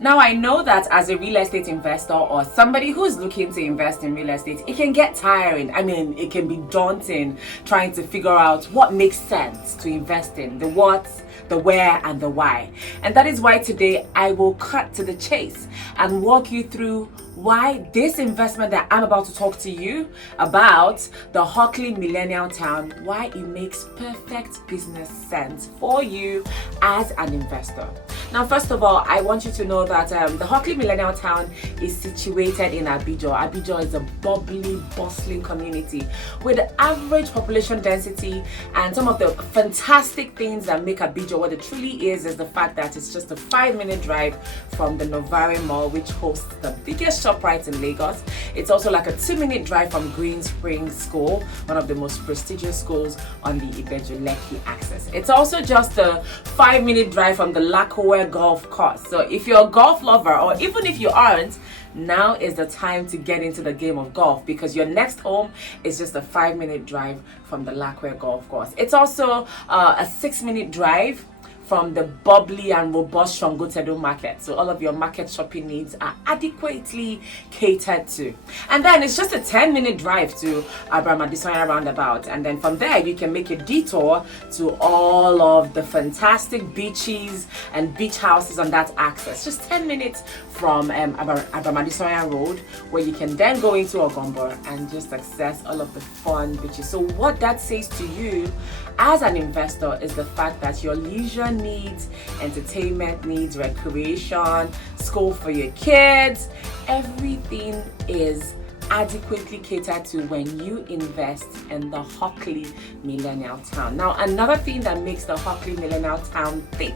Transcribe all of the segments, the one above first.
Now, I know that as a real estate investor or somebody who's looking to invest in real estate, it can get tiring. I mean, it can be daunting trying to figure out what makes sense to invest in, the what, the where, and the why. And that is why today I will cut to the chase and walk you through why this investment that I'm about to talk to you about, the Hockley Millenial Town, why it makes perfect business sense for you as an investor. Now, first of all, I want you to know that the Hockley Millenial Town is situated in Abidjan. Abidjan is a bubbly, bustling community with average population density, and some of the fantastic things that make Abidjan what it truly is the fact that it's just a 5-minute drive from the Novare Mall, which hosts the biggest ShopRite in Lagos. It's also like a 2-minute drive from Green Springs School, one of the most prestigious schools on the Lekki axis. It's also just a 5-minute drive from the Lekki golf course. So if you're a golf lover, or even if you aren't, now is the time to get into the game of golf, because your next home is just a 5-minute drive from the Lekki golf course. It's also a 6-minute drive from the bubbly and robust Shongotedo market. So all of your market shopping needs are adequately catered to. And then it's just a 10-minute drive to Abraham roundabout. And then from there, you can make a detour to all of the fantastic beaches and beach houses on that axis. Just 10 minutes from Abraham Road, where you can then go into Ogombo and just access all of the fun beaches. So what that says to you as an investor is the fact that your leisure needs, entertainment needs, recreation, school for your kids, everything is adequately catered to when you invest in the Hockley Millenial Town. Now, another thing that makes the Hockley Millenial Town thick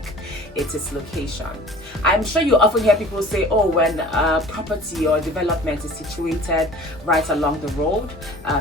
is its location. I'm sure you often hear people say, oh, when a property or development is situated right along the road,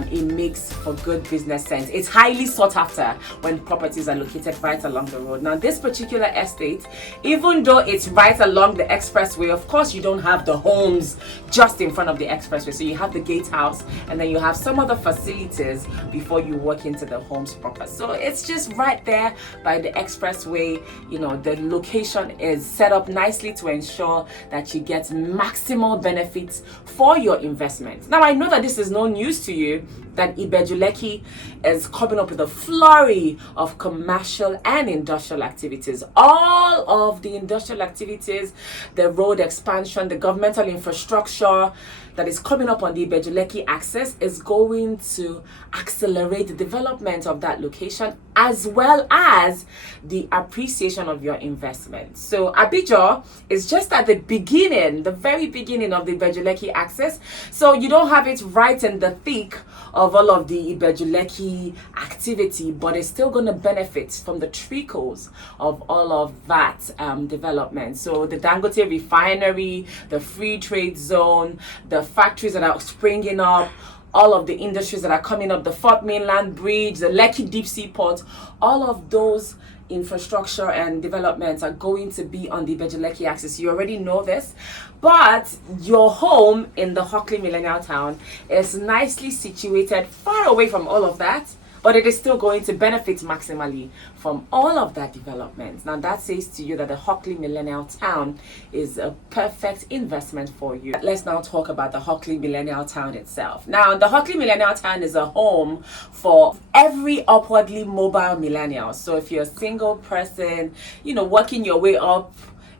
it makes for good business sense. It's highly sought after when properties are located right along the road. Now, this particular estate, even though it's right along the expressway, of course, you don't have the homes just in front of the expressway. So you have the gatehouse, and then you have some other facilities before you walk into the homes proper. So it's just right there by the expressway. You know, the location is set up nicely to ensure that you get maximal benefits for your investment. Now, I know that this is no news to you that Lekki is coming up with a flurry of commercial and industrial activities. All of the industrial activities, the road expansion, the governmental infrastructure that is coming up on the Lekki axis is going to accelerate the development of that location, as well as the appreciation of your investment. So Abidjan is just at the beginning, the very beginning of the Lekki axis. So you don't have it right in the thick of all of the Lekki activity, but it's still going to benefit from the trickles of all of that development. So the Dangote refinery, the free trade zone, the factories that are springing up, all of the industries that are coming up, the Fourth Mainland Bridge, the Lekki Deep Sea Port, all of those infrastructure and developments are going to be on the Lekki axis. You already know this, but your home in the Hockley Millenial Town is nicely situated far away from all of that, but it is still going to benefit maximally from all of that development. Now, that says to you that the Hockley Millenial Town is a perfect investment for you. Let's now talk about the Hockley Millenial Town itself. Now, the Hockley Millenial Town is a home for every upwardly mobile millennial. So if you're a single person, you know, working your way up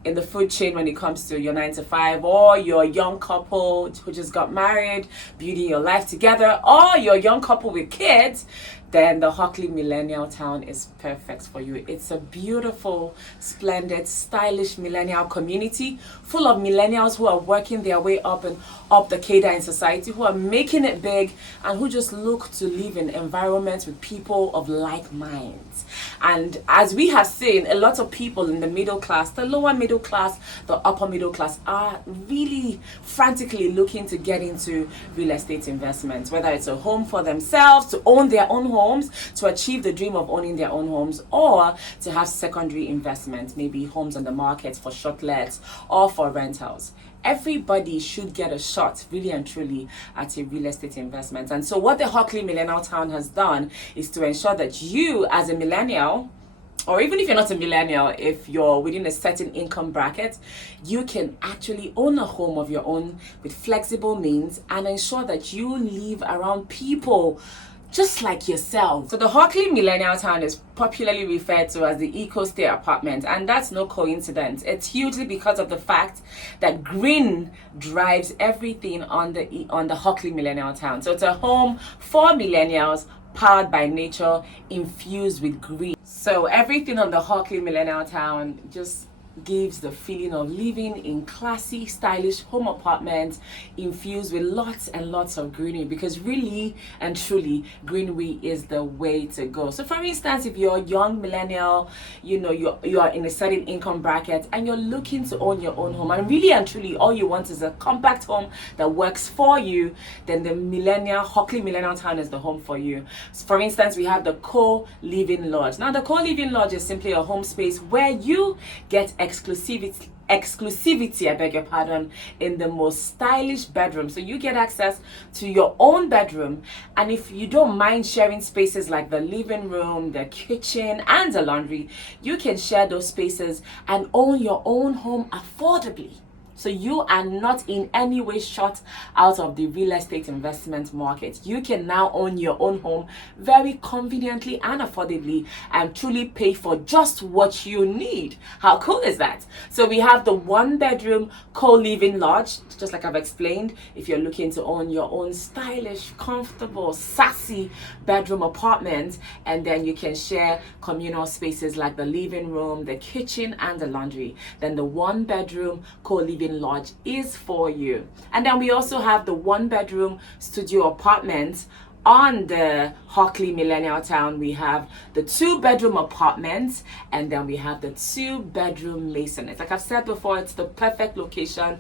in the food chain when it comes to your 9 to 5, or you're a young couple who just got married, building your life together, or you're a young couple with kids, then the Hockley Millenial Town is perfect for you. It's a beautiful, splendid, stylish millennial community full of millennials who are working their way up and up the cadre in society, who are making it big, and who just look to live in environments with people of like minds. And as we have seen, a lot of people in the middle class, the lower middle class, the upper middle class, are really frantically looking to get into real estate investments, whether it's a home for themselves, to own their own homes, to achieve the dream of owning their own homes, or to have secondary investments, maybe homes on the market for short lets or for rentals. Everybody should get a shot, really and truly, at a real estate investment. And so what the Hockley Millenial Town has done is to ensure that you, as a millennial, or even if you're not a millennial, if you're within a certain income bracket, you can actually own a home of your own with flexible means and ensure that you live around people just like yourself. So the Hockley Millenial Town is popularly referred to as the Eco Stay apartment, and that's no coincidence. It's hugely because of the fact that green drives everything on the Hockley Millenial Town. So it's a home for millennials, powered by nature, infused with green. So everything on the Hockley Millenial Town just gives the feeling of living in classy, stylish home apartments infused with lots and lots of greenery, because really and truly greenery is the way to go. So for instance, if you're a young millennial, you know, you are in a certain income bracket and you're looking to own your own home, and really and truly all you want is a compact home that works for you, then the Hockley Millenial Town is the home for you. So for instance, we have the Co-Living Lodge. Now the Co-Living Lodge is simply a home space where you get exclusivity, I beg your pardon, in the most stylish bedroom. So you get access to your own bedroom, and if you don't mind sharing spaces like the living room, the kitchen, and the laundry, you can share those spaces and own your own home affordably. So you are not in any way shut out of the real estate investment market. You can now own your own home very conveniently and affordably and truly pay for just what you need. How cool is that? So we have the 1-bedroom co-living lodge, just like I've explained. If you're looking to own your own stylish, comfortable, sassy bedroom apartment, and then you can share communal spaces like the living room, the kitchen, and the laundry, then the 1-bedroom co-living lodge is for you. And then we also have the 1-bedroom studio apartment. On the Hockley Millenial Town, we have the 2-bedroom apartments, and then we have the 2-bedroom masonette. Like I've said before, it's the perfect location.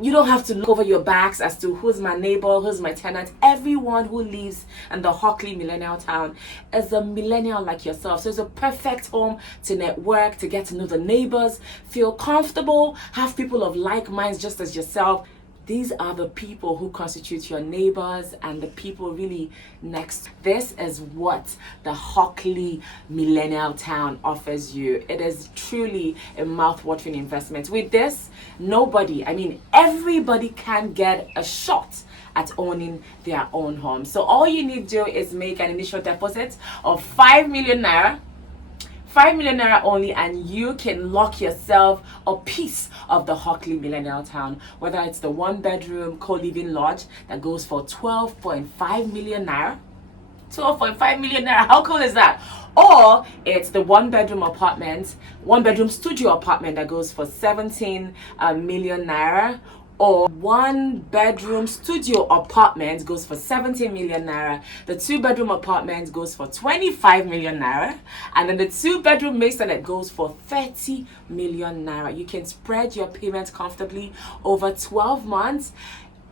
You don't have to look over your backs as to who's my neighbor, who's my tenant. Everyone who lives in the Hockley Millenial Town is a millennial like yourself. So it's a perfect home to network, to get to know the neighbors, feel comfortable, have people of like minds just as yourself. These are the people who constitute your neighbors and the people really next. This is what the Hockley Millenial Town offers you. It is truly a mouth-watering investment. With this, everybody can get a shot at owning their own home. So all you need to do is make an initial deposit of 5 million naira. 5 million naira only, and you can lock yourself a piece of the Hockley Millenial Town, whether it's the 1-bedroom co-living lodge that goes for 12.5 million naira. 12.5 million naira, how cool is that? Or it's the 1-bedroom apartment, 1-bedroom studio apartment that goes for 17 million naira. Or 1-bedroom studio apartment goes for 17 million naira. The 2-bedroom apartment goes for 25 million naira. And then the 2-bedroom masonette goes for 30 million naira. You can spread your payments comfortably over 12 months.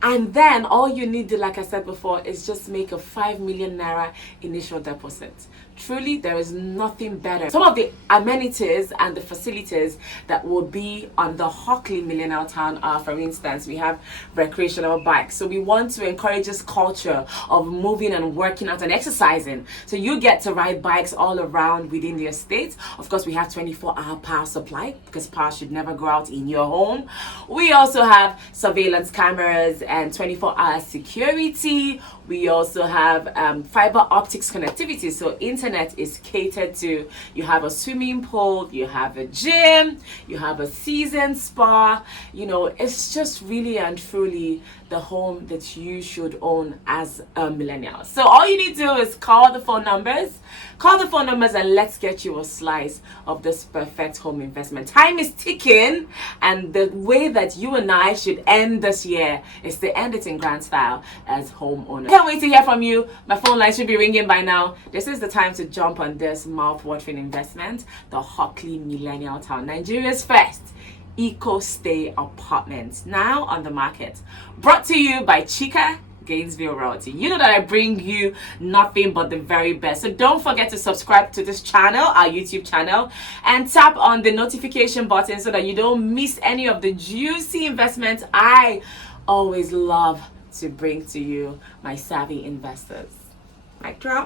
And then all you need, like I said before, is just make a 5 million naira initial deposit. Truly, there is nothing better. Some of the amenities and the facilities that will be on the Hockley Millenial Town are, for instance, we have recreational bikes. So we want to encourage this culture of moving and working out and exercising. So you get to ride bikes all around within the estate. Of course, we have 24-hour power supply, because power should never go out in your home. We also have surveillance cameras and 24-hour security. We also have fiber optics connectivity, so internet is catered to. You have a swimming pool, you have a gym, you have a seasoned spa. You know, it's just really and truly the home that you should own as a millennial. So all you need to do is call the phone numbers, and let's get you a slice of this perfect home investment. Time is ticking, and the way that you and I should end this year is to end it in grand style as homeowners. Can't wait to hear from you. My phone line should be ringing by now. This is the time to jump on this mouth-watering investment, the Hockley Millenial Town, Nigeria's first Eco Stay apartment, now on the market. Brought to you by Chika Gainesville Royalty. You know that I bring you nothing but the very best. So don't forget to subscribe to this channel, our YouTube channel, and tap on the notification button so that you don't miss any of the juicy investments I always love to bring to you, my savvy investors. Mic drop.